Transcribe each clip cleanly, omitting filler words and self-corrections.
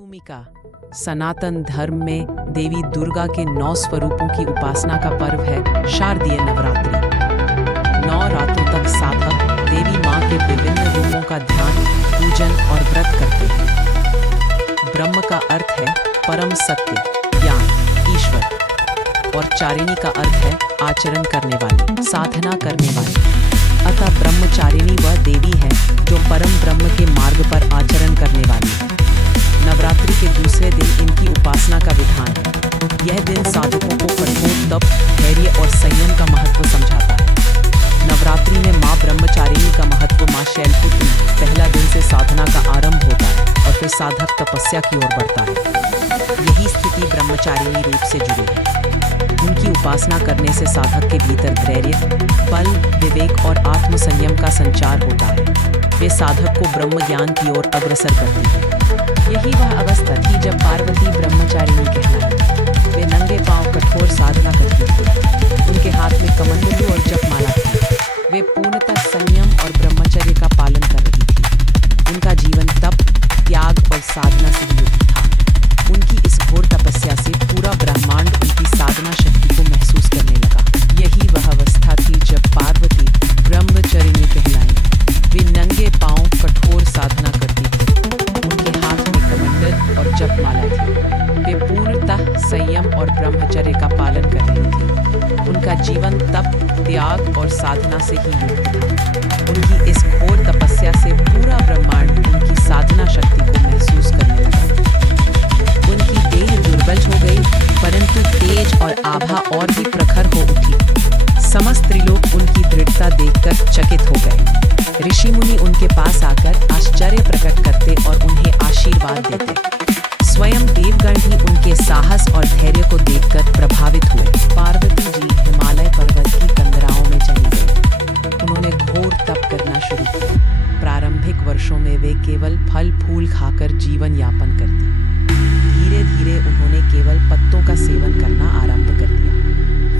भूमिका। सनातन धर्म में देवी दुर्गा के 9 स्वरूपों की उपासना का पर्व है शारदीय नवरात्रि। 9 रातों तक साधक देवी माँ के विभिन्न रूपों का ध्यान, पूजन और व्रत करते हैं। ब्रह्म का अर्थ है परम सत्य, ज्ञान, ईश्वर, और चारिणी का अर्थ है आचरण करने वाली, साधना करने वाली। अतः ब्रह्मचारिणी वह देवी है जो परम ब्रह्म के मार्ग पर आचरण करने वाली है। नवरात्रि के दूसरे दिन इनकी उपासना का विधान है। यह दिन साधकों को कठोर तप, धैर्य और संयम का महत्व समझाता है। नवरात्रि में माँ ब्रह्मचारिणी का महत्व माँ शैलपुत्री पहला दिन से साधना का आरंभ होता है और फिर साधक तपस्या की ओर बढ़ता है। यही स्थिति ब्रह्मचारिणी रूप से जुड़ी है। उनकी उपासना करने से साधक के भीतर धैर्य, बल, विवेक और आत्म संयम का संचार होता है। वे साधक को ब्रह्म ज्ञान की ओर अग्रसर करती है। यही वह अवस्था थी जब पार्वती ब्रह्मचारिणी कहलाई। वे नंगे पांव कठोर साधना करती थी। उनके हाथ में कमंडलू और जपमाला थी। वे पूर्णतः संयम और ब्रह्मचर्य का पालन कर रही थी। उनका जीवन तप, त्याग और साधना से युक्त था। उनकी इस घोर तपस्या से पूरा ब्रह्मांड उनकी साधना शक्ति को महसूस करने लगा। यही वह अवस्था थी जब पार्वती ब्रह्मचारिणी कहलाई। वे नंगे पांव कठोर साधना करती थी। उनके हाथ में कमंडल और जपमाला थी। वे पूर्णतः संयम और ब्रह्मचर्य का पालन कर रही थी। उनका जीवन तप, त्याग और साधना से ही युक्त था। उनकी इस घोर तपस्या से पूरा ब्रह्मांड उनकी साधना शक्ति को महसूस करने लगा। उनकी देह दुर्बल हो गई, परंतु तेज और आभा और भी प्रखर हो उठी। समस्त त्रिलोक उनकी दृढ़ता देखकर चकित हो गए। ऋषि मुनि उनके पास आकर आश्चर्य प्रकट करते और उन्हें आशीर्वाद देते। स्वयं देवगण ही उनके साहस और धैर्य को देखकर प्रभावित हुए। पार्वती जी हिमालय पर्वत की कंदराओं में चली गई। उन्होंने घोर तप करना शुरू किया। प्रारंभिक वर्षों में वे केवल फल फूल खाकर जीवन यापन करती। धीरे धीरे उन्होंने केवल पत्तों का सेवन करना आरंभ कर दिया।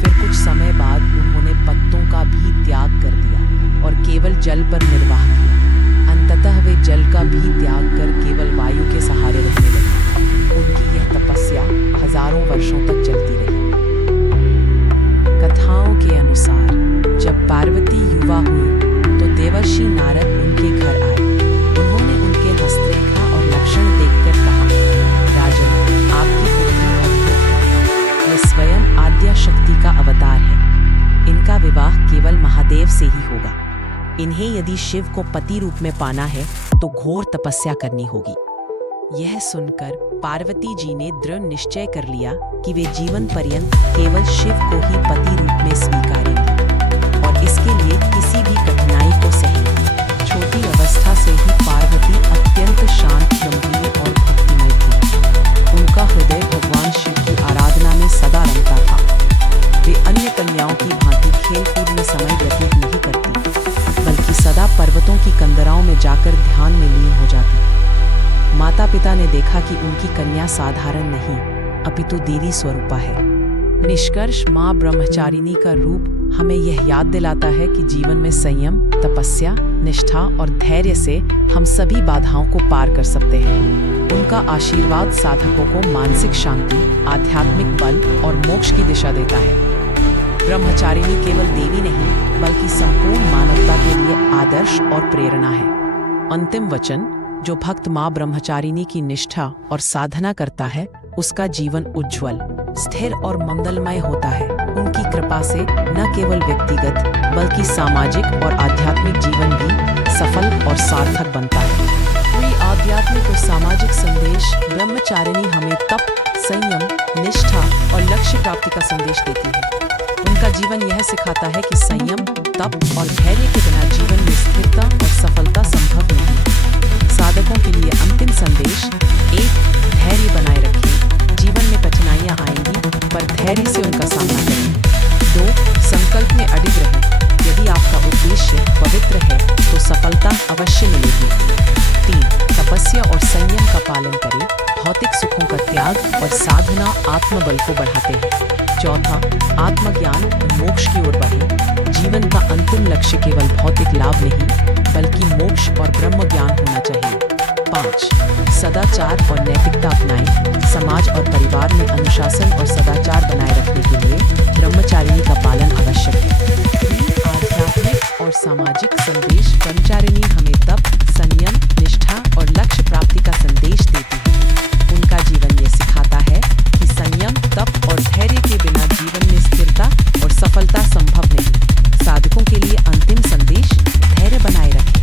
फिर कुछ समय बाद उन्होंने पत्तों का भी त्याग कर दिया और केवल जल पर निर्वाह किया। अंततः वे जल का भी त्याग कर केवल वायु के सहारे रहने लगे। उनकी यह तपस्या हजारों वर्षों तक चलती रही। कथाओं के अनुसार जब पार्वती युवा हुई तो देवर्षि नारद उनके घर आए। उन्होंने उनके हस्तरेखा और लक्षण देखकर कहा, राजन, आपकी पुत्री अद्भुत है। यह स्वयं आद्या शक्ति का अवतार है। इनका विवाह केवल महादेव से ही होगा। इन्हें यदि शिव को पति रूप में पाना है तो घोर तपस्या करनी होगी। यह सुनकर पार्वती जी ने दृढ़ निश्चय कर लिया कि वे जीवन पर्यंत केवल शिव को ही पति रूप में स्वीकारेंगी और इसके लिए किसी भी कठिनाई को सहेंगी। छोटी अवस्था से ही पार्वती अत्यंत शांत, गंभीर और भक्तिमय थी। उनका हृदय भगवान शिव की आराधना में सदा रमता था। वे अन्य कन्याओं की भांति खेल-कूद में समय व्यतीत नहीं करती, बल्कि सदा पर्वतों की कंदराओं में जाकर ध्यान में लीन हो जाती। माता पिता ने देखा कि उनकी कन्या साधारण नहीं, अपितु देवी स्वरूपा है। निष्कर्ष, माँ ब्रह्मचारिणी का रूप हमें यह याद दिलाता है कि जीवन में संयम, तपस्या, निष्ठा और धैर्य से हम सभी बाधाओं को पार कर सकते हैं। उनका आशीर्वाद साधकों को मानसिक शांति, आध्यात्मिक बल और मोक्ष की दिशा देता है। ब्रह्मचारिणी केवल देवी नहीं, बल्कि संपूर्ण मानवता के लिए आदर्श और प्रेरणा है। अंतिम वचन, जो भक्त माँ ब्रह्मचारिणी की निष्ठा और साधना करता है, उसका जीवन उज्ज्वल, स्थिर और मंगलमय होता है। उनकी कृपा से न केवल व्यक्तिगत बल्कि सामाजिक और आध्यात्मिक जीवन भी सफल और सार्थक बनता है। कोई आध्यात्मिक और सामाजिक संदेश, ब्रह्मचारिणी हमें तप, संयम, निष्ठा और लक्ष्य प्राप्ति का संदेश देती है। उनका जीवन यह सिखाता है कि संयम, तप और धैर्य के बिना जीवन में स्थिरता और सफलता संभव नहीं है। साधकों के लिए अंतिम संदेश: 1. धैर्य बनाए रखें। जीवन में कठिनाइयां आएंगी, पर धैर्य से उनका सामना करें। 2. संकल्प में अडिग रहें। यदि आपका उद्देश्य पवित्र है तो सफलता अवश्य मिलेगी। 3. तपस्या और संयम का पालन करें। भौतिक सुखों का त्याग और साधना आत्मबल को बढ़ाते हैं। 4. आत्मज्ञान और मोक्ष की ओर बढ़ें। जीवन का अंतिम लक्ष्य केवल भौतिक लाभ नहीं, बल्कि मोक्ष और ब्रह्म ज्ञान होना चाहिए। 5. सदाचार और नैतिकता अपनाएं। समाज और परिवार में अनुशासन और सदाचार बनाए रखने के लिए ब्रह्मचारिणी का पालन आवश्यक है। आध्यात्मिक और सामाजिक संदेश। ब्रह्मचारिणी हमें तप, संयम, निष्ठा और लक्ष्य प्राप्ति का संदेश देती है। उनका जीवन ये सिखाता है कि संयम, तप और धैर्य के बिना जीवन में स्थिरता और सफलता संभव नहीं। साधकों के लिए अंतिम संदेश, धैर्य बनाए रखें।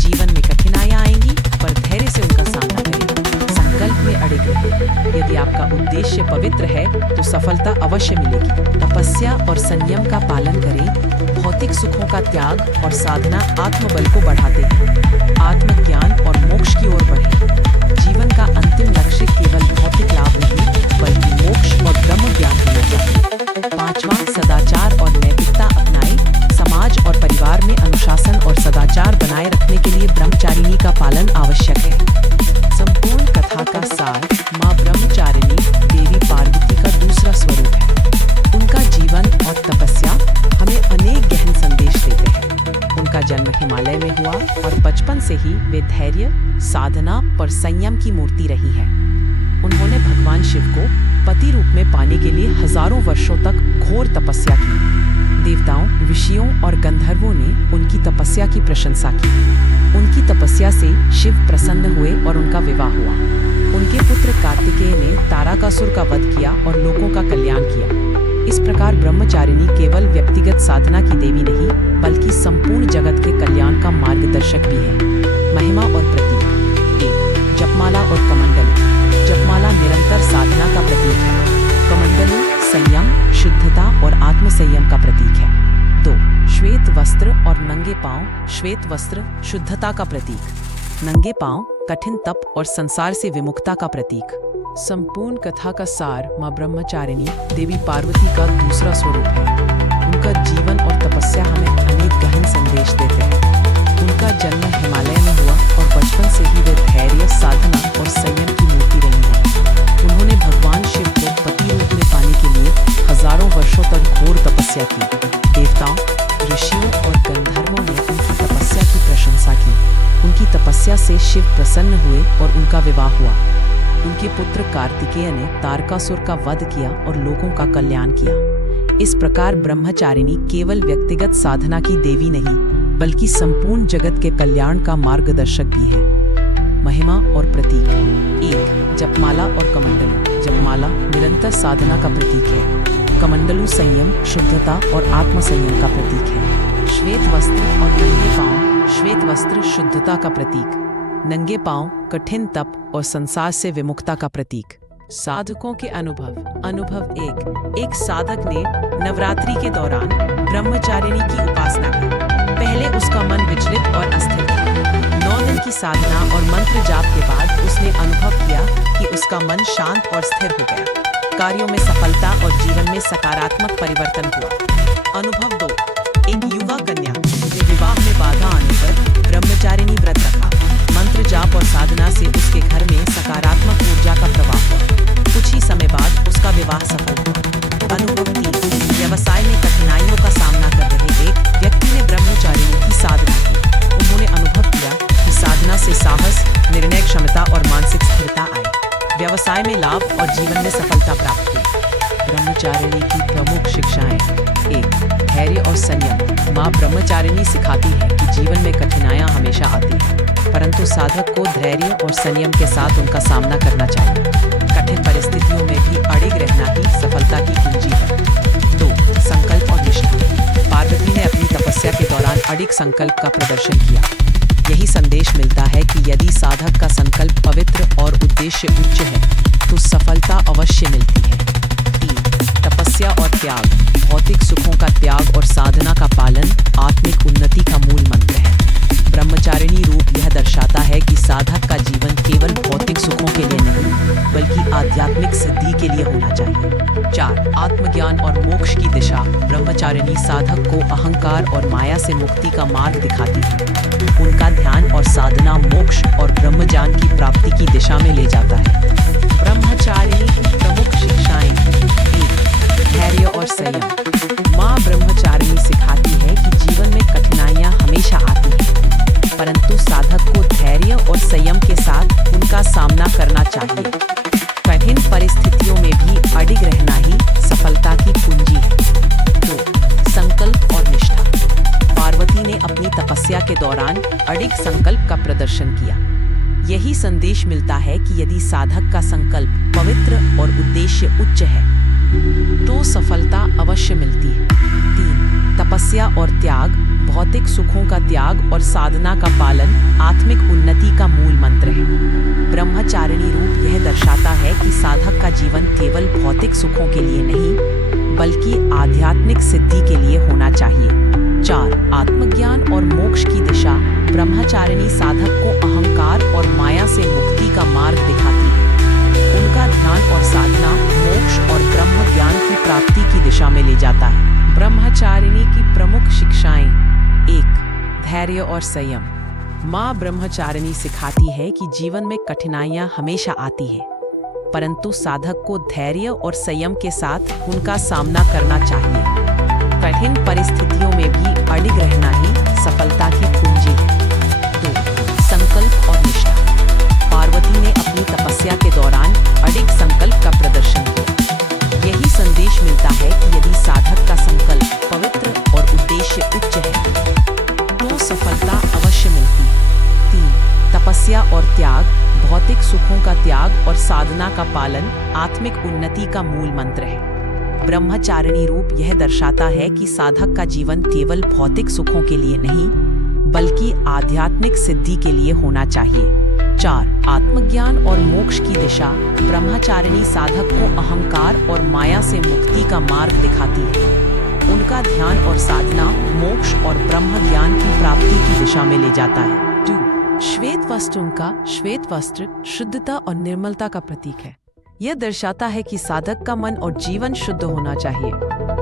जीवन में कठिनाइयां आएंगी, पर धैर्य से उनका सामना करें। संकल्प में अड़े रहें। यदि आपका उद्देश्य पवित्र है तो सफलता अवश्य मिलेगी। तपस्या और संयम का पालन करें। भौतिक सुखों का त्याग और साधना आत्मबल को बढ़ाते हैं। आत्मज्ञान और मोक्ष की ओर बढ़ें। जीवन का अंतिम लक्ष्य केवल भौतिक लाभ नहीं, बल्कि मोक्ष और ब्रह्म ज्ञान होना चाहिए। 5वां, सदाचार और नैतिकता अपनाएं। समाज और परिवार में अनुशासन और सदाचार बनाए रखने के लिए ब्रह्मचारिणी का पालन आवश्यक है। संपूर्ण कथा का सार। माँ ब्रह्मचारिणी देवी पार्वती का दूसरा स्वरूप है। उनका जीवन और तपस्या हमें अनेक गहन संदेश देते हैं। उनका जन्म हिमालय में हुआ और बचपन से ही वे धैर्य, साधना और संयम की मूर्ति रही है। उन्होंने भगवान शिव को पति रूप में पाने के लिए हजारों वर्षों तक घोर तपस्या की। देवताओं, ऋषियों और गंधर्वों ने उनकी तपस्या की प्रशंसा की। उनकी तपस्या से शिव प्रसन्न हुए और उनका विवाह हुआ। उनके पुत्र कार्तिकेय ने तारकासुर का वध किया और लोगों का कल्याण किया। इस प्रकार ब्रह्मचारिणी केवल व्यक्तिगत साधना की देवी नहीं, बल्कि संपूर्ण जगत के कल्याण का मार्गदर्शक भी है। महिमा और प्रतीक। 1. जपमाला और कमंडलू। जपमाला निरंतर साधना का प्रतीक है। कमंडलू संयम, शुद्धता और आत्मसंयम का प्रतीक है। 2. श्वेत वस्त्र और नंगे पांव। श्वेत वस्त्र शुद्धता का प्रतीक, नंगे पांव कठिन तप और संसार से विमुक्तता का प्रतीक। संपूर्ण कथा का सार। माँ ब्रह्मचारिणी देवी पार्वती का दूसरा स्वरूप है। उनका जीवन और तपस्या हमें अनेक गहन संदेश देते हैं। उनका जन्म हिमालय में हुआ और बचपन से ही वे धैर्य, साधना और संयम की मूर्ति रही हैं। उन्होंने भगवान शिव को पति रूप में पाने के लिए हजारों वर्षों तक घोर तपस्या की। देवताओं, ऋषियों और गंधर्वों ने उनकी तपस्या की प्रशंसा की। उनकी तपस्या से शिव प्रसन्न हुए और उनका विवाह हुआ। उनके पुत्र कार्तिकेय ने तारकासुर का वध किया और लोगों का कल्याण किया। इस प्रकार ब्रह्मचारिणी केवल व्यक्तिगत साधना की देवी नहीं, बल्कि संपूर्ण जगत के कल्याण का मार्गदर्शक भी है। महिमा और प्रतीक। 1. जपमाला और कमंडलू। जपमाला निरंतर साधना का प्रतीक है। कमंडलू संयम, शुद्धता और आत्मसंयम का प्रतीक है। श्वेत वस्त्र और नंगे पांव। श्वेत वस्त्र शुद्धता का प्रतीक, नंगे पांव कठिन तप और संसार से विमुक्तता का प्रतीक। साधकों के अनुभव। अनुभव 1. एक साधक ने नवरात्रि के दौरान ब्रह्मचारिणी की उपासना की। पहले उसका मन विचलित और अस्थिर था। 9 दिन की साधना और मंत्र जाप के बाद उसने अनुभव किया कि उसका मन शांत और स्थिर हो गया। कार्यों में सफलता और जीवन में सकारात्मक परिवर्तन हुआ। अनुभव 2. एक युवा कन्या ने विवाह में बाधा आने पर ब्रह्मचारिणी व्रत रखा। मंत्र जाप और साधना से उसके घर में सकारात्मक ऊर्जा का प्रवाह हुआ। कुछ ही समय बाद उसका विवाह सफल हुआ। अनुभव 3. व्यवसाय में कठिनाइयों का सामना कर रहे एक व्यक्ति ने ब्रह्मचारिणी की साधना की। उन्होंने अनुभव किया कि साधना से साहस, निर्णय क्षमता और मानसिक स्थिरता आई। व्यवसाय में लाभ और जीवन में सफलता प्राप्त हुई। ब्रह्मचारिणी की प्रमुख शिक्षाएं। 1. धैर्य और संयम। माँ ब्रह्मचारिणी सिखाती है कि जीवन में कठिनाइयाँ हमेशा आती हैं, परंतु साधक को धैर्य और संयम के साथ उनका सामना करना चाहिए। कठिन परिस्थितियों में भी अड़िग रहना ही सफलता की कुंजी है। 2. संकल्प और निष्ठा। पार्वती ने अपनी तपस्या के दौरान अड़िग संकल्प का प्रदर्शन किया। यही संदेश मिलता है कि यदि साधक का संकल्प पवित्र और उद्देश्य उच्च है तो सफलता अवश्य मिलती है। 3. तपस्या और त्याग। भौतिक सुखों का त्याग और साधना का पालन आत्मिक उन्नति का मूल मंत्र है। ब्रह्मचारिणी रूप यह दर्शाता है कि साधक का जीवन केवल भौतिक सुखों के लिए नहीं, बल्कि आध्यात्मिक सिद्धि के लिए होना चाहिए। 4. आत्मज्ञान और मोक्ष की दिशा। ब्रह्मचारिणी साधक को अहंकार और माया से मुक्ति का मार्ग दिखाती है। उनका ध्यान और साधना मोक्ष और ब्रह्मज्ञान की प्राप्ति की दिशा में ले जाता है। ब्रह्मचारिणी की प्रमुख शिक्षाएं। 1. धैर्य और संयम। माँ ब्रह्मचारिणी सिखाती है कि जीवन में कठिनाइयाँ हमेशा आती हैं, परंतु साधक को धैर्य और संयम के साथ प्रदर्शन किया। यही संदेश मिलता है कि यदि साधक का संकल्प पवित्र और उद्देश्य उच्च है तो सफलता अवश्य मिलती है। 3. तपस्या और त्याग। भौतिक सुखों का त्याग और साधना का पालन आत्मिक उन्नति का मूल मंत्र है। ब्रह्मचारिणी रूप यह दर्शाता है कि साधक का जीवन केवल भौतिक सुखों के लिए नहीं बल्कि आध्यात्मिक सिद्धि के लिए होना चाहिए। 4. आत्मज्ञान और मोक्ष की दिशा। ब्रह्मचारिणी साधक को अहंकार और माया से मुक्ति का मार्ग दिखाती है। उनका ध्यान और साधना मोक्ष और ब्रह्म ज्ञान की प्राप्ति की दिशा में ले जाता है। ब्रह्मचारिणी की प्रमुख शिक्षाएं। 1. धैर्य और संयम। माँ ब्रह्मचारिणी सिखाती है कि जीवन में कठिनाइयाँ हमेशा आती हैं, परंतु साधक को धैर्य और संयम के साथ उनका सामना करना चाहिए। कठिन परिस्थितियों में भी अडिग रहना ही सफलता की कुंजी है। 2. संकल्प और निष्ठा। पार्वती ने अपनी तपस्या के दौरान अडिग संकल्प का प्रदर्शन किया। यही संदेश मिलता है कि यदि साधक का संकल्प पवित्र और उद्देश्य उच्च है तो सफलता अवश्य मिलती है। 3. तपस्या और त्याग। भौतिक सुखों का त्याग और साधना का पालन आत्मिक उन्नति का मूल मंत्र है। ब्रह्मचारिणी रूप यह दर्शाता है कि साधक का जीवन केवल भौतिक सुखों के लिए नहीं बल्कि आध्यात्मिक सिद्धि के लिए होना चाहिए। 4. आत्मज्ञान और मोक्ष की दिशा। ब्रह्मचारिणी साधक को अहंकार और माया से मुक्ति का मार्ग दिखाती है। उनका ध्यान और साधना मोक्ष और ब्रह्म ज्ञान की प्राप्ति की दिशा में ले जाता है। 2. श्वेत वस्त्र। उनका श्वेत वस्त्र शुद्धता और निर्मलता का प्रतीक है। यह दर्शाता है कि साधक का मन और जीवन शुद्ध होना चाहिए।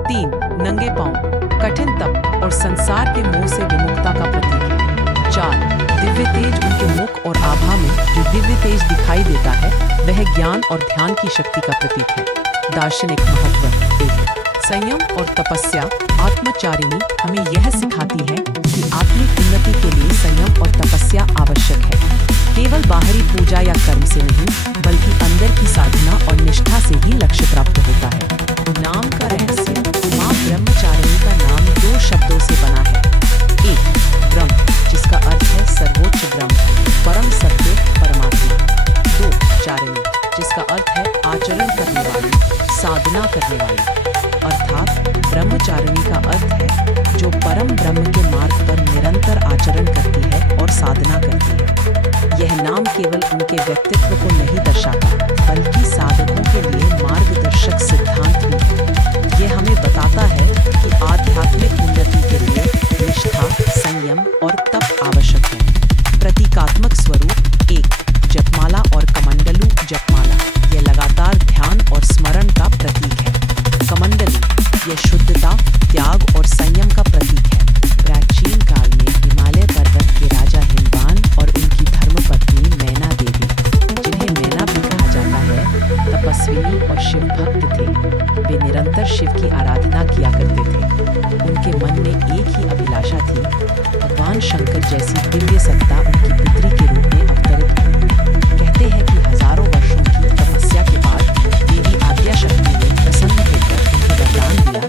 3. नंगे पांव। कठिन तप और संसार के मोह से विमुक्ता का प्रतीक है। 4. दिव्य तेज। उनके मुख और आभा में जो दिव्य तेज दिखाई देता है वह ज्ञान और ध्यान की शक्ति का प्रतीक है। दार्शनिक महत्व। 1. संयम और तपस्या। आत्मचारिणी हमें यह सिखाती है कि आत्मिक उन्नति के लिए संयम और तपस्या आवश्यक है। केवल बाहरी पूजा या कर्म से नहीं बल्कि अंदर की साधना और निष्ठा से ही लक्ष्य प्राप्त होता है। नाम का रहस्य। माँ ब्रह्मचारिणी का नाम 2 शब्दों से बना है। 1. ब्रह्म, जिसका अर्थ है सर्वोच्च ब्रह्म, परम सत्य, परमात्मा। 2. चारिणी, जिसका अर्थ है आचरण करने वाली, साधना करने वाली। अर्थात ब्रह्मचारिणी का अर्थ है जो परम ब्रह्म के मार्ग पर निरंतर आचरण करती है और साधना करती है। यह नाम केवल उनके व्यक्तित्व को नहीं दर्शाता बल्कि साधकों के लिए मार्गदर्शक सिद्धांत भी है। यह हमें बताता है कि आध्यात्मिक उन्नति के लिए निष्ठा, संयम और तप आवश्यक है। प्रतीकात्मक स्वरूप। 1. जपमाला और कमंडलू। जपमाला यह लगातार ध्यान और स्मरण का प्रतीक है। कमंडलू यह शुद्धता, त्याग और संयम का प्रतीक है। प्राचीन काल में हिमालय पर्वत के राजा हिमवान और उनकी धर्मपत्नी मैना देवी, जिन्हें मैना भी कहा जाता है, तपस्विनी और शिव भक्त थे। वे निरंतर शिव की आराधना किया करते थे। उनके मन में एक ही अभिलाषा थी, भगवान शंकर जैसी दिव्य सत्ता उनकी पुत्री के रूप में अवतरित हो। कहते हैं कि हजारों वर्षों की तपस्या के बाद देवी आद्या शक्ति ने प्रसन्न होकर उन्हें वरदान दिया,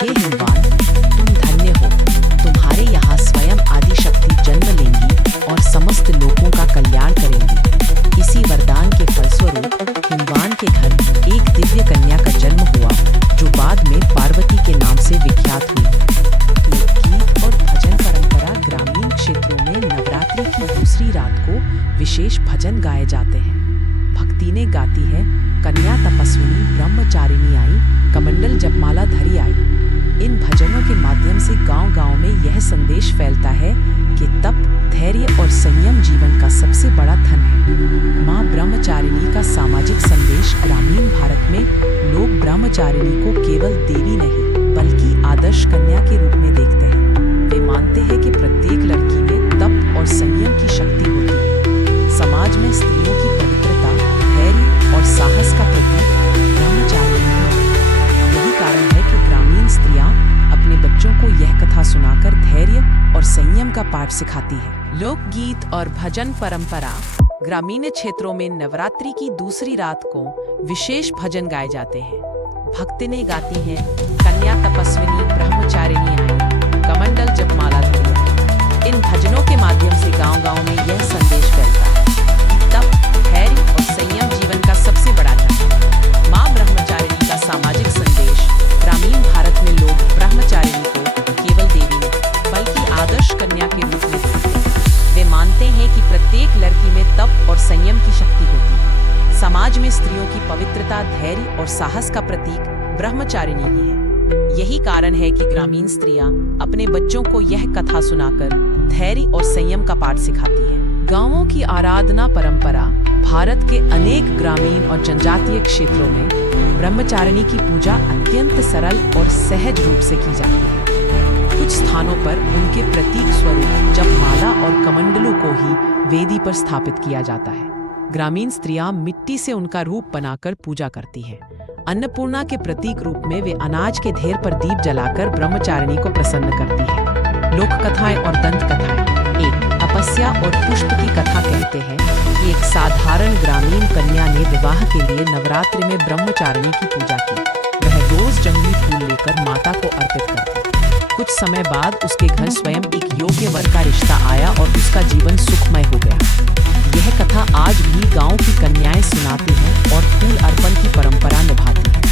हे हिमवान, तुम धन्य हो, तुम्हारे यहाँ स्वयं आदि शक्ति जन्म लेंगी और समस्त लोगों का कल्याण करेंगी। इसी वरदान के फलस्वरूप हिमवान के घर एक दिव्य कन्या का जन्म हुआ जो बाद में पार्वती के नाम से विख्यात हुई। लोकगीत और भजन परंपरा। ग्रामीण क्षेत्रों में नवरात्रि की दूसरी रात को विशेष भजन गाए जाते हैं। भक्ति ने गाती है, कन्या तपस्विनी ब्रह्मचारिणी आई, कमंडल जपमाला धरी आई। इन भजनों के माध्यम से गांव-गांव में यह संदेश फैलता है कि तप, धैर्य और संयम जीवन का सबसे बड़ा धन है। माँ ब्रह्मचारिणी का सामाजिक संदेश। ग्रामीण भारत में लोग ब्रह्मचारिणी को केवल देवी नहीं बल्कि आदर्श कन्या के रूप में देखते हैं। वे मानते हैं कि प्रत्येक लड़की में तप और संयम की शक्ति होती है। समाज में स्त्रियों की पवित्रता, धैर्य और साहस का प्रतीक ब्रह्मचारिणी है। यही कारण है कि ग्रामीण स्त्रियां अपने बच्चों को यह कथा सुनाकर धैर्य और संयम का पाठ सिखाती है। लोकगीत और भजन परंपरा। ग्रामीण क्षेत्रों में नवरात्रि की दूसरी रात को विशेष भजन गाए जाते हैं। भक्तिनें गाती हैं, कन्या तपस्विनी ब्रह्मचारिणी आई, कमंडल जपमाला धरी आई। इन भजनों के माध्यम से गांव-गांव में यह संदेश फैलता है कि तप, धैर्य और संयम जीवन का सबसे बड़ा धन है। मां ब्रह्मचारिणी का सामाजिक संदेश। ग्रामीण भारत में लोग ब्रह्मचारिणी को केवल देवी नहीं बल्कि आदर्श कन्या के रूप में देखते हैं। वे मानते हैं कि प्रत्येक लड़की में तप और संयम की शक्ति होती है। समाज में स्त्रियों की पवित्रता, धैर्य और साहस का प्रतीक ब्रह्मचारिणी ही है। यही कारण है कि ग्रामीण स्त्रियां अपने बच्चों को यह कथा सुनाकर धैर्य और संयम का पाठ सिखाती हैं। गांवों की आराधना परंपरा। भारत के अनेक ग्रामीण और जनजातीय क्षेत्रों में ब्रह्मचारिणी की पूजा अत्यंत सरल और सहज रूप से की जाती है। कुछ स्थानों पर उनके प्रतीक स्वरूप जपमाला और कमंडलू को ही वेदी पर स्थापित किया जाता है। ग्रामीण स्त्रियां मिट्टी से उनका रूप बनाकर पूजा करती हैं। अन्नपूर्णा के प्रतीक रूप में वे अनाज के ढेर पर दीप जलाकर ब्रह्मचारिणी को प्रसन्न करती हैं। लोक कथाएं और दंत कथाएं। एक अपस्या और पुष्प की कथा कहते हैं कि एक साधारण ग्रामीण कन्या ने विवाह के लिए नवरात्रि में ब्रह्मचारिणी की पूजा की। वह रोज जंगली फूल लेकर माता को अर्पित करती। कुछ समय बाद उसके घर स्वयं एक योग्य वर का रिश्ता आया और उसका जीवन सुखमय हो गया। यह कथा आज भी गांव की कन्याएं सुनाती हैं और फूल अर्पण की परंपरा निभाती हैं।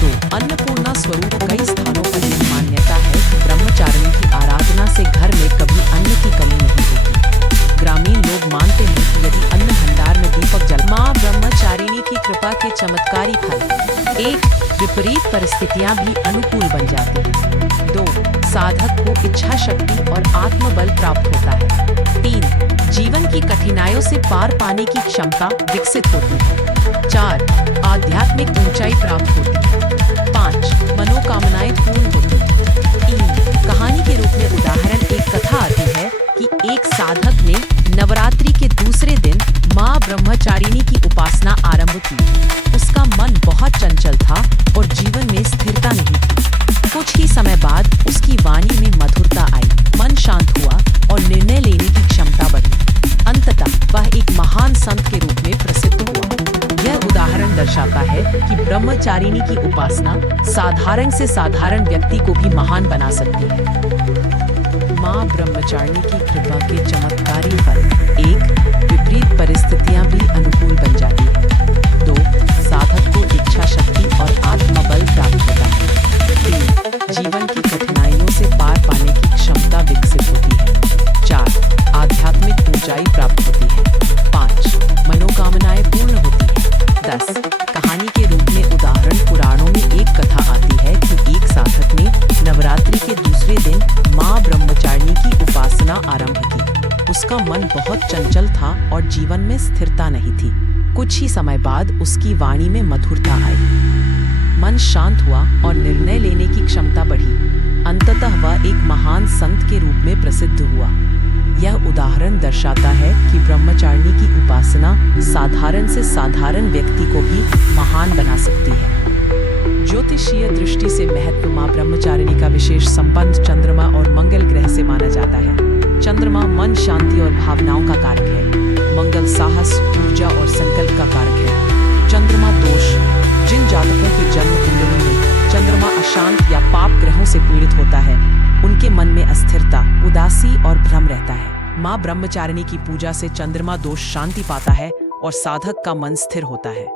तो अन्नपूर्णा स्वरूप कई स्थानों पर यह मान्यता है कि ब्रह्मचारिणी की आराधना से घर में कभी अन्न की कमी नहीं होती। ग्रामीण लोग मानते हैं कि यदि अन्न भंडार में दीपक जल मां ब्रह्मचारिणी की कृपा के चमत्कारी फल। एक विपरीत परिस्थितियां भी अनुकूल बन जाती हैं। दो साधक को इच्छा शक्ति और आत्मबल प्राप्त होता है। तीन जीवन की कठिनाइयों से पार पाने की क्षमता विकसित होती है। चार आध्यात्मिक ऊंचाई प्राप्त होती है। पांच मनोकामनाएं पूर्ण होती हैं। तीन कहानी के रूप में उदाहरण एक कथा आती है कि एक साधक ने नवरात्रि के दूसरे दिन मां ब्रह्मचारिणी की उपासना आरंभ की। उसका मन बहुत चंचल था और जीवन में स्थिरता नहीं थी। कुछ ही समय बाद उसकी वाणी में मधुरता आई, मन शांत हुआ और निर्णय लेने की क्षमता बढ़ी। अंततः वह एक महान संत के रूप में प्रसिद्ध हुआ। यह उदाहरण दर्शाता है कि ब्रह्मचारिणी की उपासना साधारण से साधारण व्यक्ति को भी महान बना सकती है। मां ब्रह्मचारिणी की कृपा के चमत्कारी फल। एक विपरीत परिस्थितियां भी अनुकूल बन जाती है। दो साधक को इच्छा शक्ति और आत्मबल प्राप्त होता है। तीन जीवन की कठिनाइयों से पार पाने की क्षमता विकसित होती है। चार आध्यात्मिक ऊंचाई प्राप्त होती है। पांच मनोकामनाएं पूर्ण होती हैं। 10 कहानी के रूप में उदाहरण पुराणों में एक कथा आती है कि एक साधक ने नवरात्रि के दूसरे दिन मां ब्रह्मचारिणी की उपासना आरंभ की। उसका मन बहुत चंचल था और जीवन में स्थिरता नहीं थी। कुछ ही समय बाद उसकी वाणी में मधुरता आई, मन शांत हुआ और निर्णय लेने की क्षमता बढ़ी। अंततः वह एक महान संत के रूप में प्रसिद्ध हुआ। यह उदाहरण दर्शाता है कि ब्रह्मचारिणी की उपासना साधारण से साधारण व्यक्ति को भी महान बना सकती है। ज्योतिषीय दृष्टि से महत्व। मां ब्रह्मचारिणी का विशेष संबंध चंद्रमा और मंगल ग्रह से माना जाता है। चंद्रमा मन, शांति और भावनाओं का कारक है। मंगल साहस, ऊर्जा और संकल्प का कारक है। चंद्रमा दोष। जिन जातकों के जन्म कुंडली में चंद्रमा अशांत या पाप ग्रहों से पीड़ित होता है, उनके मन में अस्थिरता, उदासी और भ्रम रहता है। मां ब्रह्मचारिणी की पूजा से चंद्रमा दोष शांति पाता है और साधक का मन स्थिर होता है।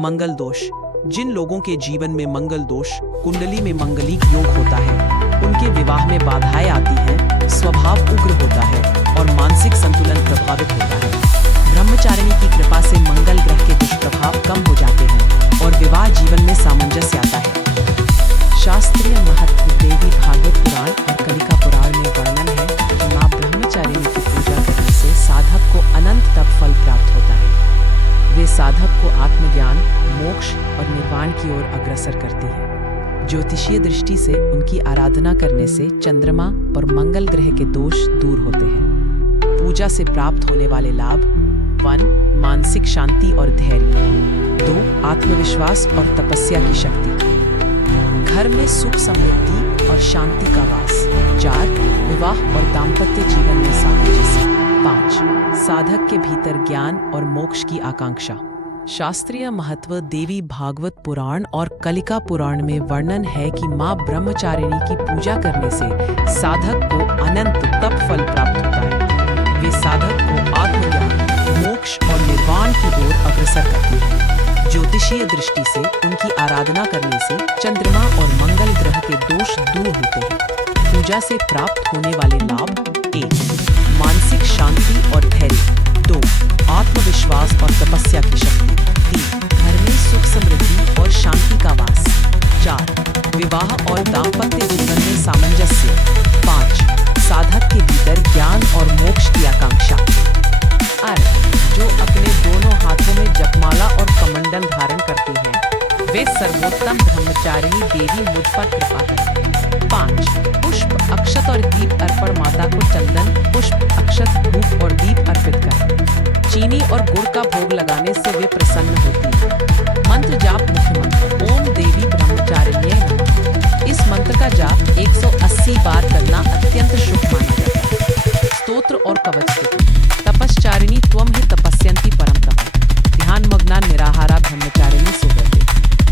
मंगल दोष। जिन लोगों के जीवन में मंगल दोष, कुंडली में मंगलिक योग होता है, उनके विवाह में बाधाएं आती हैं, स्वभाव उग्र होता है और मानसिक संतुलन प्रभावित होता है। ब्रह्मचारिणी की कृपा से मंगल ग्रह के दुष्प्रभाव कम हो जाते हैं और विवाह जीवन में सामंजस्य आता है। शास्त्रीय महत्व। देवी भागवत पुराण और कलिका पुराण में वर्णन है कि मां ब्रह्मचारिणी की पूजा करने से साधक को अनंत तप फल प्राप्त होता है। वे साधक को आत्मज्ञान, मोक्ष और निर्वाण की ओर अग्रसर करती है। ज्योतिषीय दृष्टि से उनकी आराधना करने से चंद्रमा और मंगल ग्रह के दोष दूर होते हैं। पूजा से प्राप्त होने वाले लाभ। 1 मानसिक शांति और धैर्य। 2 आत्मविश्वास और तपस्या की शक्ति। घर में सुख, समृद्धि और शांति का वास। 4 विवाह और दाम्पत्य जीवन में सामंजस्य। 5 साधक के भीतर ज्ञान और मोक्ष की आकांक्षा। शास्त्रीय महत्व। देवी भागवत पुराण और कलिका पुराण में वर्णन है कि मां ब्रह्मचारिणी की पूजा करने से साधक को अनंत तप फल प्राप्त होता है। वे साधक को आत्मज्ञान, मोक्ष और निर्वाण की ओर अग्रसर करती है। ज्योतिषीय दृष्टि से उनकी आराधना करने से चंद्रमा और मंगल ग्रह के दोष दूर होते हैं। पूजा से प्राप्त होने वाले लाभ: 1. मानसिक शांति और धैर्य। 2. आत्मविश्वास और तपस्या की शक्ति। 3. घर में सुख समृद्धि और शांति का वास। 4. विवाह और दाम्पत्य जीवन में सामंजस्य। 5. साधक के भीतर ज्ञान और मोक्ष की आकांक्षा। जो अपने दोनों हाथों में जपमाला और कमंडल धारण करती हैं, वे सर्वोत्तम ब्रह्मचारिणी देवी मुझ पर कृपा करें। 5. पुष्प, अक्षत और दीप अर्पण। माता को चंदन, पुष्प, अक्षत, धूप और दीप अर्पित करें। चीनी और गुड़ का भोग लगाने से वे प्रसन्न होती हैं। मंत्र जाप। मुख्य मंत्र: ओम देवी ब्रह्मचारिण्यै नमः। इस मंत्र का जाप 180 बार करना अत्यंत शुभ माना जाता है। स्तोत्र और कवच स्तुति। तपश्चारिणी त्वं हि तपस्यन्ति परम तपः। ध्यान मग्ना निराहारा ब्रह्मचारिणी सुव्रते।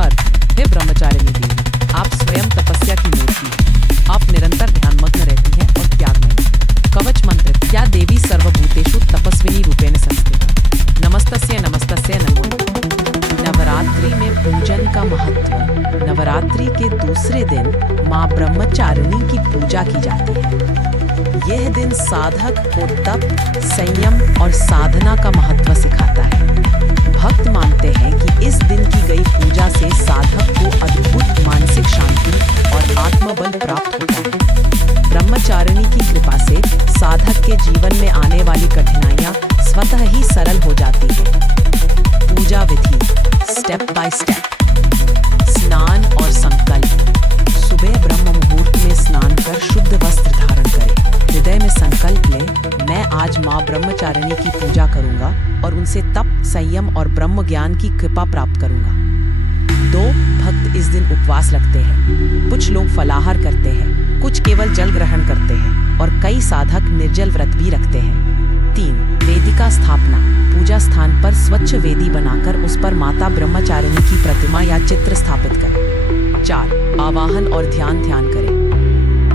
अर्थ: हे ब्रह्मचारिणी देवी, आप स्वयं तपस्या की मूर्ति हैं। आप निरंतर ध्यानमग्न रहती हैं और त्यागमयी। कवच मंत्र: या देवी सर्वभूतेषु तपस्विनी रूपेण संस्थिता। नमस्तस्यै नमस्तस्यै नमो नमः। नवरात्रि में पूजन का महत्व। नवरात्रि के दूसरे दिन मां ब्रह्मचारिणी की पूजा की जाती है। यह दिन साधक को तप, संयम और साधना का महत्व सिखाता है। भक्त मानते हैं कि इस दिन की गई पूजा से साधक को अद्भुत मानसिक शांति और आत्मबल प्राप्त होता है। ब्रह्मचारिणी की कृपा से साधक के जीवन में आने वाली कठिनाइयां स्वतः ही सरल हो जाती हैं। पूजा विधि: स्टेप बाय स्टेप। स्नान और संकल्प। सुबह ब्रह्म मुहूर्त में स्नान कर शुद्ध वस्त्र धारण करें। हृदय में संकल्प लें, मैं आज मां ब्रह्मचारिणी की पूजा करूंगा और उनसे तप, संयम और ब्रह्म ज्ञान की कृपा प्राप्त करूंगा। 2. भक्त इस दिन उपवास रखते हैं। कुछ लोग फलाहार करते हैं, कुछ केवल जल ग्रहण करते हैं और कई साधक निर्जल व्रत भी रखते हैं। 3. वेदिका स्थापना। पूजा स्थान पर स्वच्छ वेदी बनाकर उस पर माता ब्रह्मचारिणी की प्रतिमा या चित्र स्थापित करें। 4. आवाहन और ध्यान करें।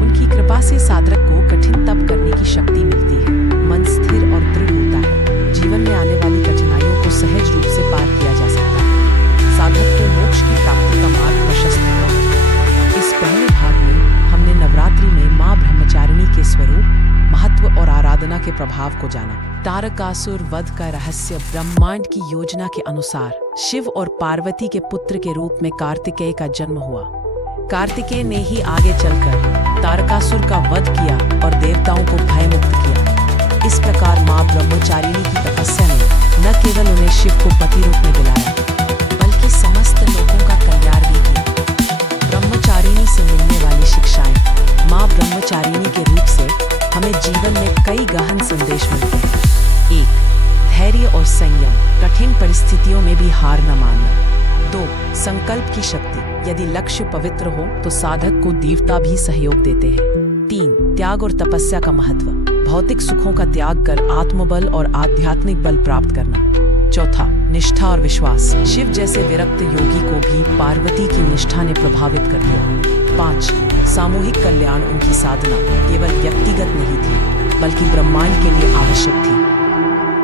उनकी कृपा से साधक को कठिन तप करने की शक्ति मिलती है। मन स्थिर और दृढ़ होता है। जीवन में आने वाली कठिनाइयों को सहज रूप से पार किया जा सकता है। साधक को मोक्ष की प्राप्ति का मार्ग प्रशस्त होता है। इस पहले भाग में हमने नवरात्रि में मां ब्रह्मचारिणी के स्वरूप, महत्व और आराधना के प्रभाव को जाना। तारकासुर वध का रहस्य। ब्रह्मांड की योजना के अनुसार शिव और पार्वती के पुत्र के रूप में कार्तिकेय का जन्म हुआ। कार्तिकेय ने ही आगे चलकर तारकासुर का वध किया और देवताओं को भयमुक्त किया। इस प्रकार मां ब्रह्मचारिणी की तपस्या ने न केवल उन्हें शिव को पति रूप में दिलाया, बल्कि समस्त लोगों का कल्याण भी किया। ब्रह्मचारिणी से मिलने वाली शिक्षाएं। मां ब्रह्मचारिणी के रूप से हमें जीवन में कई गहन संदेश मिलते हैं। 1. धैर्य और संयम। कठिन परिस्थितियों में भी हार न मानना। 2. संकल्प की शक्ति। यदि लक्ष्य पवित्र हो तो साधक को देवता भी सहयोग देते हैं। 3. त्याग और तपस्या का महत्व। भौतिक सुखों का त्याग कर आत्मबल और आध्यात्मिक बल प्राप्त करना। 4. निष्ठा और विश्वास। शिव जैसे विरक्त योगी को भी पार्वती की निष्ठा ने प्रभावित कर दिया। 5. सामूहिक कल्याण। उनकी साधना केवल व्यक्तिगत नहीं थी, बल्कि ब्रह्मांड के लिए आवश्यक थी।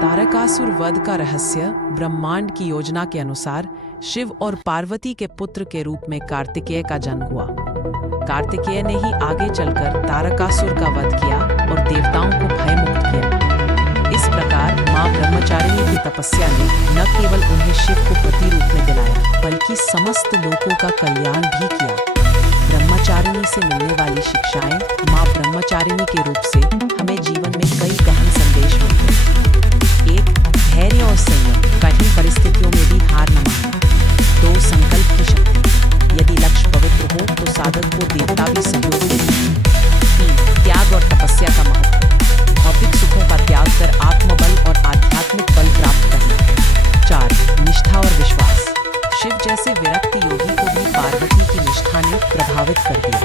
तारकासुर वध का रहस्य। ब्रह्मांड की योजना के अनुसार शिव और पार्वती के पुत्र के रूप में कार्तिकेय का जन्म हुआ। कार्तिकेय ने ही आगे चलकर तारकासुर का वध किया और देवताओं को भयमुक्त किया। इस प्रकार मां ब्रह्मचारिणी की तपस्या ने न केवल उन्हें शिव को पति रूप में दिलाया, बल्कि समस्त लोगों का कल्याण भी किया। ब्रह्मचारिणी से मिलने वाली शिक्षाएं। मां ब्रह्मचारिणी के रूप से हमें जीवन में कई गहन संदेश मिलते हैं। 1. धैर्य और संयम। कठिन परिस्थितियों में भी हार न मानना। 2. संकल्प की शक्ति। यदि लक्ष्य पवित्र हो तो साधक को देवता भी सहयोग देते हैं। 3. त्याग और तपस्या का महत्व। भौतिक सुखों का त्याग कर आत्मबल और आध्यात्मिक बल प्राप्त करना। 4. निष्ठा और विश्वास। शिव जैसे विरक्त योगी को भी पार्वती की निष्ठा ने प्रभावित कर दिया।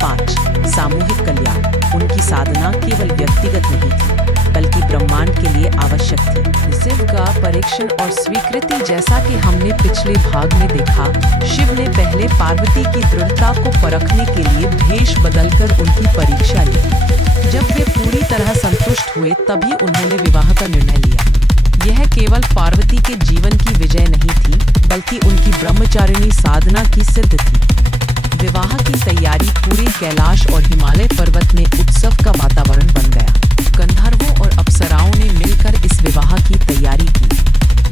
5. सामूहिक कल्याण। उनकी साधना केवल व्यक्तिगत नहीं थी, बल्कि ब्रह्मांड के लिए आवश्यक थी। शिव का परीक्षण और स्वीकृति। जैसा कि हमने पिछले भाग में देखा, शिव ने पहले पार्वती की दृढ़ता को परखने के लिए भेष बदलकर उनकी परीक्षा ली। जब वे पूरी तरह संतुष्ट हुए तभी उन्होंने विवाह का निर्णय लिया। यह केवल पार्वती के जीवन की विजय नहीं थी, बल्कि उनकी ब्रह्मचारिणी साधना की सिद्ध थी। विवाह की तैयारी पूरे कैलाश और हिमालय पर्वत में उत्सव का वातावरण बन गया। गंधर्वों और अप्सराओं ने मिलकर इस विवाह की तैयारी की।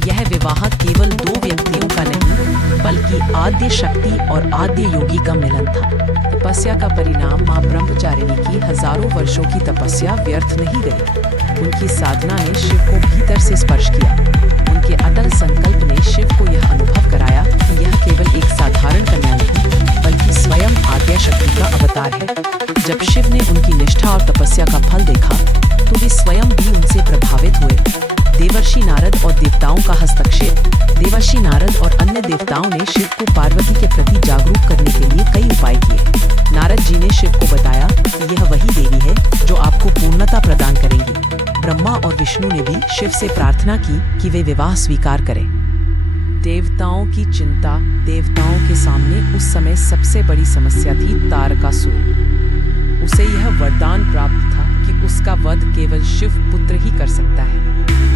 यह विवाह केवल दो व्यक्तियों का नहीं, बल्कि आद्य शक्ति और आद्य योगी का मिलन था। तपस्या का परिणाम मां ब्रह्मचारिणी की हजारों वर्षों की तपस्या व्यर्थ नहीं गई। उनकी साधना ने शिव को भीतर से स्पर्श किया। उनके अटल संकल्प ने शिव को यह अनुभव कराया कि यह केवल एक साधारण कन्या नहीं, बल्कि स्वयं आद्य शक्ति का अवतार है। जब शिव ने उनकी निष्ठा और तपस्या का फल देखा तो वे स्वयं भी उनसे प्रभावित हुए। देवर्षि नारद और देवताओं का हस्तक्षेप। देवर्षि नारद और अन्य देवताओं ने शिव को पार्वती के प्रति जागरूक करने के लिए कई उपाय किए। नारद जी ने शिव को बताया कि यह वही देवी है जो आपको पूर्णता प्रदान करेंगी। ब्रह्मा और विष्णु ने भी शिव से प्रार्थना की कि वे विवाह स्वीकार करें। देवताओं की चिंता। देवताओं के सामने उस समय सबसे बड़ी समस्या थी तारकासुर। उसे यह वरदान प्राप्त था कि उसका वध केवल शिव पुत्र ही कर सकता है,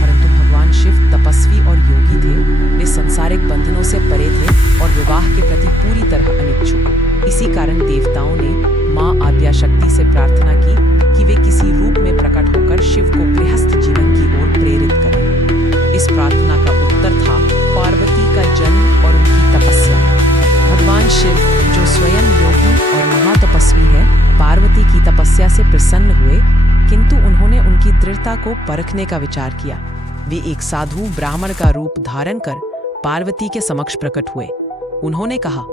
परंतु भगवान शिव तपस्वी और योगी थे। वे संसारिक बंधनों से परे थे और विवाह के प्रति पूरी तरह अनिच्छुक। इसी कारण देवताओं ने मां आद्याशक्ति से प्रार्थना की कि वे किसी रूप में प्रकट होकर शिव को गृहस्थ जीवन की ओर प्रेरित करें। इस प्रार्थना का उत्तर था पार्वती का जन्म और उनकी तपस्या। भगवान शिव, जो स्वयं योगी और महातपस्वी है, पार्वती की तपस्या से प्रसन्न हुए, किंतु उन्होंने उनकी दृढ़ता को परखने का विचार किया। वे एक साधु ब्राह्मण का रूप धारण कर पार्वती के समक्ष प्रकट हुए। उन्होंने कहा,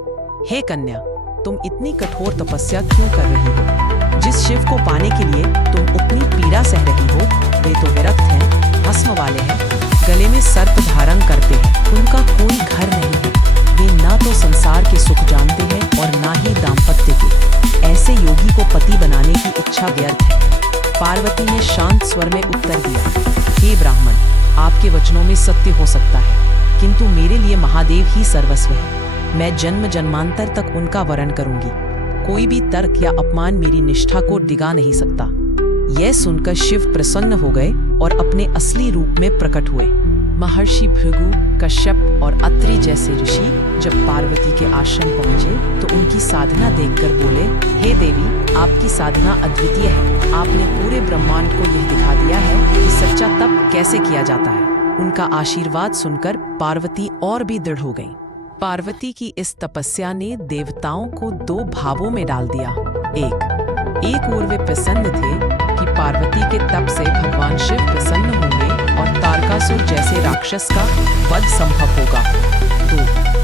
हे कन्या, तुम इतनी कठोर तपस्या क्यों कर रही हो? जिस शिव को पाने के लिए तुम उतनी पीड़ा सह रही हो, वे तो विरक्त हैं, भस्म वाले हैं, गले में सर्प धारण करते हैं, उनका कोई घर नहीं है, वे ना तो संसार के सुख जानते हैं और ना ही दाम्पत्य के। ऐसे योगी को पति बनाने की इच्छा व्यर्थ है। पार्वती ने शांत स्वर में उत्तर दिया, हे ब्राह्मण, आपके वचनों में सत्य हो सकता है, किंतु मेरे लिए महादेव ही सर्वस्व है। मैं जन्म जन्मांतर तक उनका वरण करूंगी। कोई भी तर्क या अपमान मेरी निष्ठा को डिगा नहीं सकता। यह सुनकर शिव प्रसन्न हो गए और अपने असली रूप में प्रकट हुए। महर्षि भृगु, कश्यप और अत्रि जैसे ऋषि जब पार्वती के आश्रम पहुंचे तो उनकी साधना देखकर बोले, हे देवी, आपकी साधना अद्वितीय है। आपने पूरे ब्रह्मांड को यह दिखा दिया है कि सच्चा तप कैसे किया जाता है। उनका आशीर्वाद सुनकर पार्वती और भी दृढ़ हो गईं। पार्वती की इस तपस्या ने देवताओं को दो भावों में डाल दिया। एक ओर वे प्रसन्न थे कि पार्वती के तप से भगवान शिव प्रसन्न होंगे और तारकासुर जैसे राक्षस का वध संभव होगा।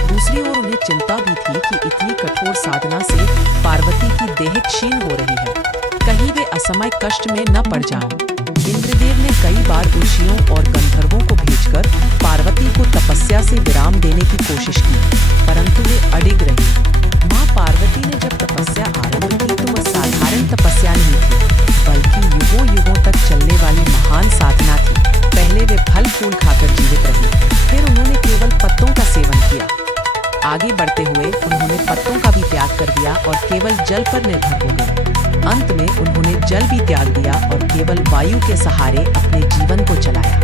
दूसरी ओर उन्हें चिंता भी थी कि इतनी कठोर साधना से पार्वती की देह क्षीण हो रही है, कहीं वे असमय कष्ट में न पड़ जाएं। इंद्रदेव ने कई बार ऋषियों और गंधर्वों को भेजकर पार्वती को तपस्या से विराम देने की कोशिश की, परंतु वे अडिग रही। मां पार्वती ने जब तपस्या आरंभ की तो वह साधारण तपस्या नहीं थी, बल्कि युगों युगों तक चलने वाली महान साधना थी। पहले वे फल फूल खाकर जीवित रही, फिर उन्होंने केवल पत्तों का सेवन किया। आगे बढ़ते हुए उन्होंने पत्तों का भी त्याग कर दिया और केवल जल पर निर्भर हो गए। अंत में उन्होंने जल भी त्याग दिया और केवल वायु के सहारे अपने जीवन को चलाया।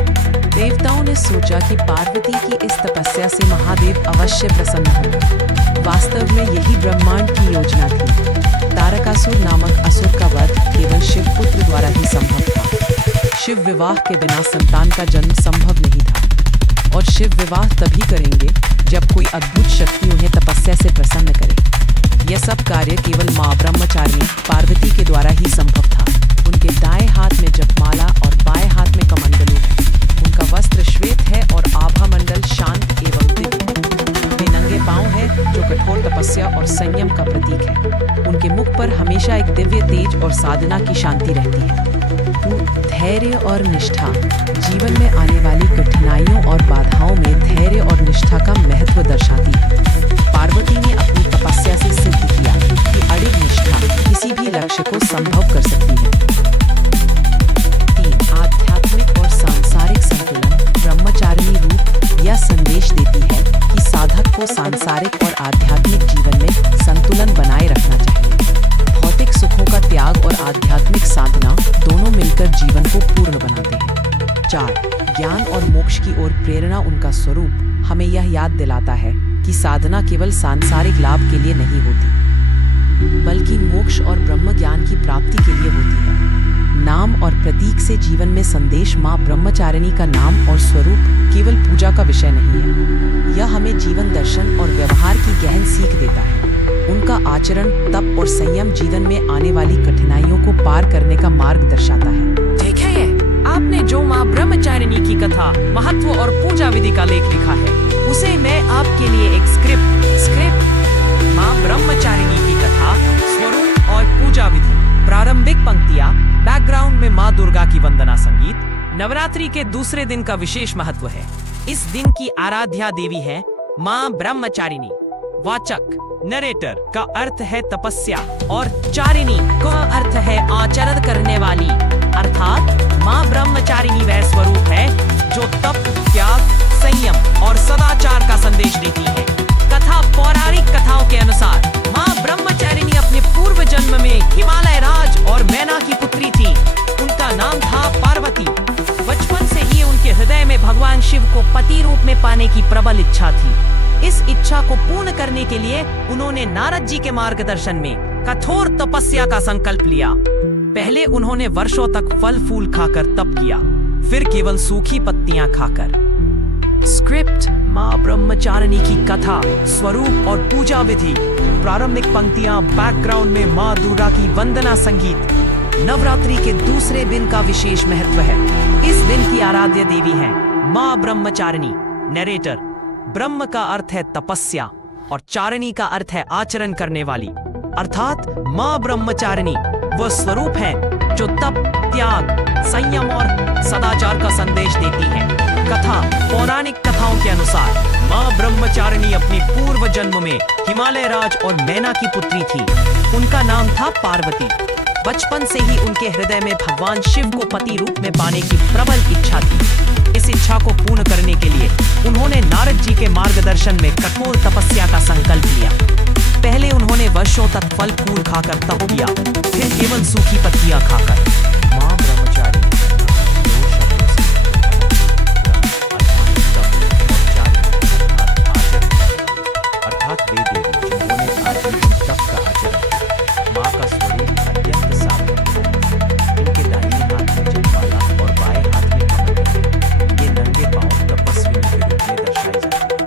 देवताओं ने सोचा कि पार्वती की इस तपस्या से महादेव अवश्य प्रसन्न होंगे। वास्तव में यही ब्रह्मांड की योजना थी। तारकासुर नामक असुर का वध केवल शिवपुत्र द्वारा ही संभव था। शिव विवाह के बिना संतान का जन्म संभव नहीं था, और शिव विवाह तभी करेंगे जब कोई अद्भुत शक्ति उन्हें तपस्या से प्रसन्न करे। यह सब कार्य केवल मां ब्रह्मचारिणी पार्वती के द्वारा ही संभव था। उनके दाएं हाथ में जपमाला और बाएं हाथ में कमंडलू है। उनका वस्त्र श्वेत है और आभा मंडल शांत एवं दिव्य। वे नंगे पांव है जो कठोर तपस्या और संयम का प्रतीक है। उनके मुख पर हमेशा एक दिव्य तेज और साधना की शांति रहती है। धैर्य और निष्ठा। जीवन में आने वाली कठिनाइयों और बाधाओं में धैर्य और निष्ठा का महत्व दर्शाती है। पार्वती ने अपनी तपस्या से सिद्ध किया कि अडिग निष्ठा किसी भी लक्ष्य को संभव कर सकती है। 3. आध्यात्मिक और सांसारिक संतुलन। ब्रह्मचारिणी रूप यह संदेश देती है कि साधक को सांसारिक और आध्यात्मिक जीवन में संतुलन बनाए रखना चाहिए। भौतिक सुखों का त्याग और आध्यात्मिक साधना 4 ज्ञान और मोक्ष की ओर प्रेरणा उनका स्वरूप हमें यह याद दिलाता है कि साधना केवल सांसारिक लाभ के लिए नहीं होती, बल्कि मोक्ष और ब्रह्म ज्ञान की प्राप्ति के लिए होती है। नाम और प्रतीक से जीवन में संदेश। मां ब्रह्मचारिणी का नाम और स्वरूप केवल पूजा का विषय नहीं है, यह हमें जीवन दर्शन और व्यवहार की गहन सीख देता है। उनका आचरण, तप और संयम जीवन में आने वाली कठिनाइयों को पार करने का मार्ग दर्शाता है। देखिए, आपने जो माँ ब्रह्मचारिणी की कथा, महत्व और पूजा विधि का लेख लिखा है, उसे मैं आपके लिए एक स्क्रिप्ट माँ ब्रह्मचारिणी की कथा, स्वरूप और पूजा विधि। प्रारंभिक पंक्तियाँ। बैकग्राउंड में माँ दुर्गा की वंदना संगीत। नवरात्रि के दूसरे दिन का विशेष महत्व है। इस दिन की आराध्या देवी है माँ ब्रह्मचारिणी। वाचक नरेटर का अर्थ है तपस्या और चारिणी का अर्थ है आचरण करने वाली, अर्थात माँ ब्रह्मचारिणी वह स्वरूप है जो तप, त्याग, संयम और सदाचार का संदेश देती है। कथा। पौराणिक कथाओं के अनुसार माँ ब्रह्मचारिणी अपने पूर्व जन्म में हिमालय राज और मैना की पुत्री थी। उनका नाम था पार्वती। बचपन से ही उनके हृदय में भगवान शिव को पति रूप में पाने की प्रबल इच्छा थी। इस इच्छा को पूर्ण करने के लिए उन्होंने नारद जी के मार्गदर्शन में कठोर तपस्या का संकल्प लिया। पहले उन्होंने वर्षों तक फल फूल खाकर तप किया, फिर केवल सूखी पत्तियां खाकर। स्क्रिप्ट। माँ ब्रह्मचारिणी की कथा, स्वरूप और पूजा विधि। प्रारंभिक पंक्तियां। बैकग्राउंड में माँ दुर्गा की वंदना संगीत। नवरात्रि के दूसरे दिन का विशेष महत्व है। इस दिन की आराध्य देवी है माँ ब्रह्मचारिणी। नरेटर। ब्रह्म का अर्थ है तपस्या और चारिणी का अर्थ है आचरण करने वाली, अर्थात माँ ब्रह्मचारिणी वह स्वरूप है जो तप, त्याग, संयम और सदाचार का संदेश देती है। कथा। पौराणिक कथाओं के अनुसार माँ ब्रह्मचारिणी अपने पूर्व जन्म में हिमालय राज और मैना की पुत्री थी। उनका नाम था पार्वती। बचपन से ही उनके हृदय में भगवान शिव को पति रूप में पाने की प्रबल इच्छा थी। इस इच्छा को पूर्ण करने के लिए उन्होंने नारद जी के मार्गदर्शन में कठोर तपस्या का संकल्प लिया। पहले उन्होंने वर्षों तक फल फूल खाकर तप किया, फिर केवल सूखी पत्तियां खाकर। माँ ब्रह्मचारिणी अर्थात वे देवी जिन्होंने आजीवन तप का आचरण। माँ का स्वरूप अत्यंत साफ है। इनके दाहिने हाथ में जपमाला और बाएं हाथ में कमल है। ये नंगे पांव तपस्विनी के रूप में दर्शाई जाती है।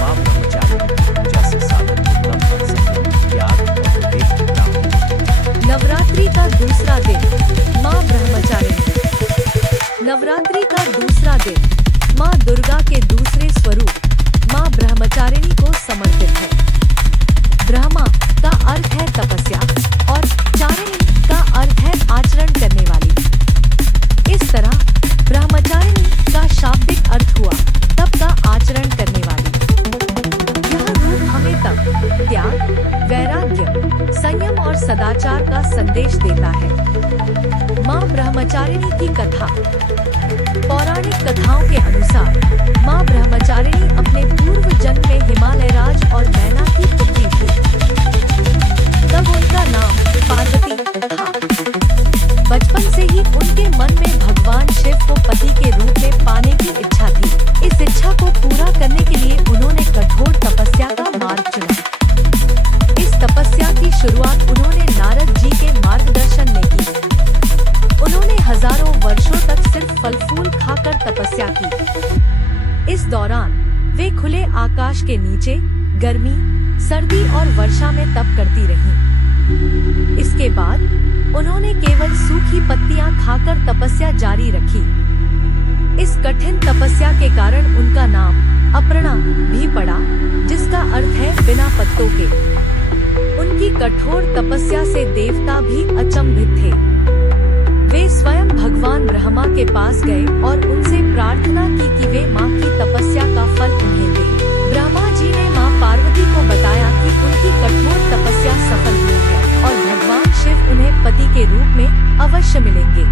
माँ ब्रह्मचारिणी की पूजा से साधक को तप, संयम, त्याग और विवेक की प्राप्ति। नवरात्रि का दूसरा दिन। माँ ब्रह्मचारिणी। नवरात्रि का दूसरा दिन माँ दुर्गा के दूसरे स्वरूप माँ ब्रह्मचारिणी को समर्पित है। ब्रह्मा का अर्थ है तपस्या और चारिणी का अर्थ है आचरण करने वाली। इस तरह ब्रह्मचारिणी का शाब्दिक अर्थ हुआ तप का आचरण करने वाली। यह रूप हमें तप, त्याग, वैराग्य, संयम और सदाचार का संदेश देता है। माँ ब्रह्मचारिणी की कथा। पौराणिक कथाओं के अनुसार माँ ब्रह्मचारिणी अपने पूर्व जन्म में हिमालय राज और मैना की पुत्री थी। तब उनका नाम पार्वती था। बचपन से ही उनके मन में भगवान शिव को पति के रूप में पाने की इच्छा थी। इस इच्छा को पूरा करने के लिए उन्होंने कठोर तपस्या का मार्ग चुना। इस तपस्या की शुरुआत उन्होंने नारद जी के मार्गदर्शन में की। उन्होंने हजारों वर्षों तक सिर्फ फल फूल खाकर तपस्या की। इस दौरान वे खुले आकाश के नीचे गर्मी, सर्दी और वर्षा में तप करती रहीं। इसके बाद उन्होंने केवल सूखी पत्तियां खाकर तपस्या जारी रखी। इस कठिन तपस्या के कारण उनका नाम अपर्णा भी पड़ा, जिसका अर्थ है बिना पत्तों के। उनकी कठोर तपस्या से देवता भी अचंभित थे। वे स्वयं भगवान ब्रह्मा के पास गए और उनसे प्रार्थना की कि वे माँ की तपस्या का फल उन्हें दें। ब्रह्मा जी ने माँ पार्वती को बताया कि उनकी कठोर तपस्या सफल हुई है और भगवान शिव उन्हें पति के रूप में अवश्य मिलेंगे।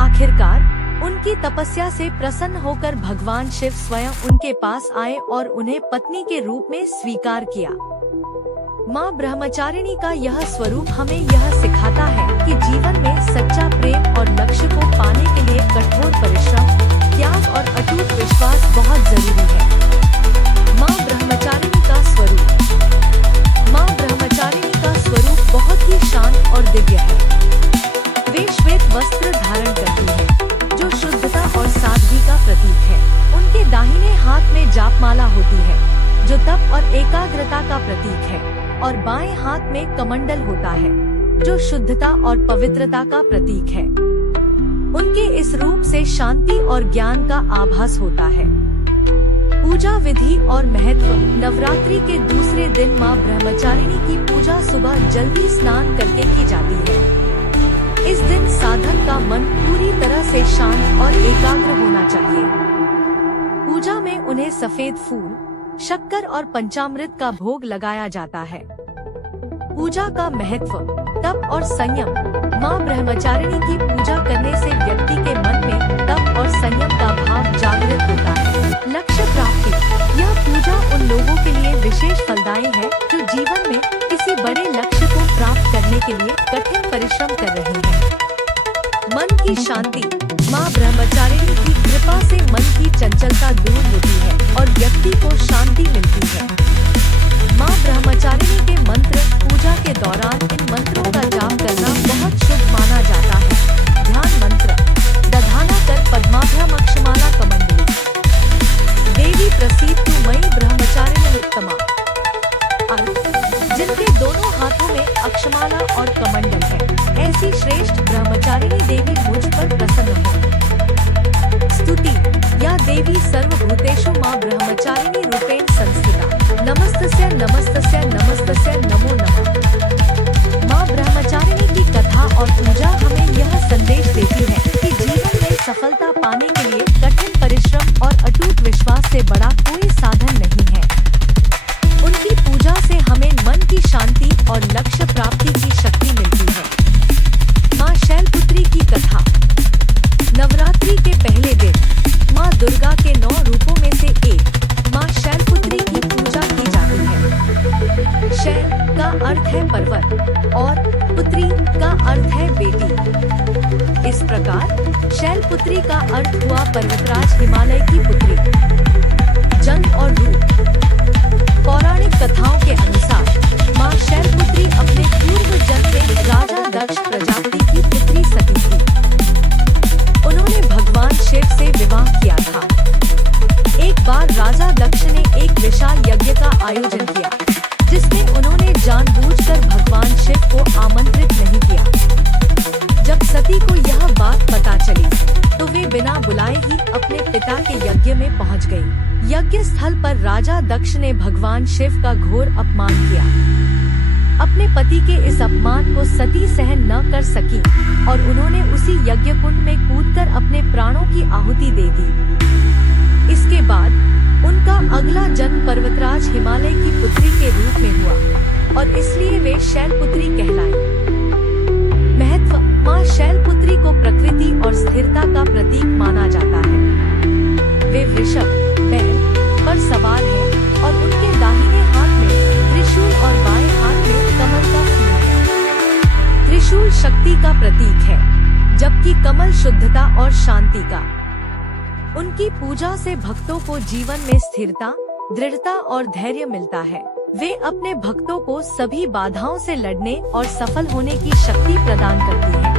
आखिरकार उनकी तपस्या से प्रसन्न होकर भगवान शिव स्वयं उनके पास आए और उन्हें पत्नी के रूप में स्वीकार किया। माँ ब्रह्मचारिणी का यह स्वरूप हमें यह सिखाता है कि जीवन में सच्चा प्रेम और लक्ष्य को पाने के लिए कठोर परिश्रम, त्याग और अटूट विश्वास बहुत जरूरी है। माँ ब्रह्मचारिणी का स्वरूप। माँ ब्रह्मचारिणी का स्वरूप बहुत ही शांत और दिव्य है। वे श्वेत वस्त्र धारण करती है, जो शुद्धता और सादगी का प्रतीक है। उनके दाहिने हाथ में जापमाला होती है, जो तप और एकाग्रता का प्रतीक है, और बाएं हाथ में कमंडल होता है, जो शुद्धता और पवित्रता का प्रतीक है। उनके इस रूप से शांति और ज्ञान का आभास होता है। पूजा विधि और महत्व। नवरात्रि के दूसरे दिन माँ ब्रह्मचारिणी की पूजा सुबह जल्दी स्नान करके की जाती है। इस दिन साधक का मन पूरी तरह से शांत और एकाग्र होना चाहिए। पूजा में उन्हें सफेद फूल, शक्कर और पंचामृत का भोग लगाया जाता है। पूजा का महत्व। तप और संयम। माँ ब्रह्मचारिणी की पूजा करने से व्यक्ति के मन में तप और संयम का भाव जागृत होता है। लक्ष्य प्राप्ति। यह पूजा उन लोगों के लिए विशेष फलदायी है जो जीवन में किसी बड़े लक्ष्य को प्राप्त करने के लिए कठिन परिश्रम कर रहे हैं। मन की शांति। माँ ब्रह्मचारिणी की कृपा से मन की चंचलता दूर होती है और व्यक्ति को शांति मिलती है। माँ ब्रह्मचारिणी के मंत्र। पूजा के दौरान इन मंत्रों का जाप करना बहुत शुभ माना जाता है। ध्यान मंत्र। दधाना कर पद्माभ्याम अक्षमाला कमंडली। देवी प्रसीदतु मयि ब्रह्मचारिणी उत्तमा। अर्थ, जिनके दोनों हाथों में अक्षमाला और कमंडल है, ऐसी श्रेष्ठ ब्रह्मचारिणी देवी मुझ पर प्रसन्न हो। स्तुति। या देवी सर्वभूतेषु माँ ब्रह्मचारिणी रूपेण संस्थिता। नमस्तस्यै नमस्तस्यै नमस्तस्यै नमो नमः। माँ ब्रह्मचारिणी की कथा और पूजा हमें यह संदेश देती है कि जीवन में सफलता पाने के लिए कठिन परिश्रम और अटूट विश्वास से बड़ा कोई साधन नहीं है। उनकी पूजा से हमें मन की शांति और लक्ष्य प्राप्ति की शक्ति मिलती है। माँ शैलपुत्री की कथा। नवरात्रि के पहले दिन माँ दुर्गा के 9 रूपों में से एक माँ शैलपुत्री की पूजा की जाती है। शैल का अर्थ है पर्वत और पुत्री का अर्थ है बेटी। इस प्रकार शैलपुत्री का अर्थ हुआ पर्वतराज हिमालय की पुत्री। जन्म और रूप। पौराणिक कथाओं के अनुसार माँ शैलपुत्री अपने पूर्व जन्म में राजा दक्ष प्रजापति की पुत्री सती थी। उन्होंने भगवान शिव से विवाह किया था। एक बार राजा दक्ष ने एक विशाल यज्ञ का आयोजन किया, जिसमें उन्होंने जानबूझकर भगवान शिव को आमंत्रित नहीं किया। जब सती को यह बात पता चली, तो वे बिना बुलाए ही अपने पिता के यज्ञ में पहुंच गई। यज्ञ स्थल पर राजा दक्ष ने भगवान शिव का घोर अपमान किया। अपने पति के इस अपमान को सती सहन न कर सकी और उन्होंने उसी यज्ञ कुंड में कूदकर अपने प्राणों की आहुति दे दी। इसके बाद उनका अगला जन्म पर्वतराज हिमालय की पुत्री के रूप में हुआ और इसलिए वे शैलपुत्री कहलाई। महत्व। माँ शैलपुत्री को प्रकृति और स्थिरता का प्रतीक माना जाता है। वे वृषभ, बैल पर सवार हैं और उनके दाहिने हाथ में त्रिशूल और बाएं हाथ में कमल का फूल है। त्रिशूल शक्ति का प्रतीक है, जबकि कमल शुद्धता और शांति का। उनकी पूजा से भक्तों को जीवन में स्थिरता, दृढ़ता और धैर्य मिलता है। वे अपने भक्तों को सभी बाधाओं से लड़ने और सफल होने की शक्ति प्रदान करती हैं।